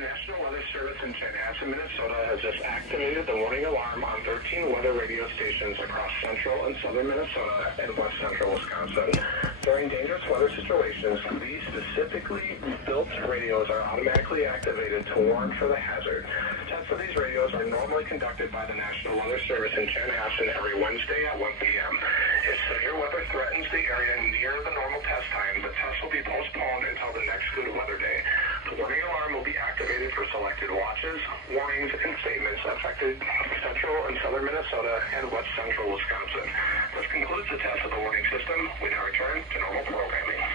National Weather Service in Chanhassen, Minnesota has just activated the warning alarm on 13 weather radio stations across central and southern Minnesota and west central Wisconsin. During dangerous weather situations, these specifically built radios are automatically activated to warn for the hazard. Tests of these radios are normally conducted by the National Weather Service in Chanhassen every Wednesday at 1 p.m. If severe weather threatens the area near the normal test time, the test will be postponed until the next good weather day. The warning alarm will be activated for selected watches, warnings, and statements affected central and southern Minnesota and west central Wisconsin. This concludes the test of the warning system. We now return to normal programming.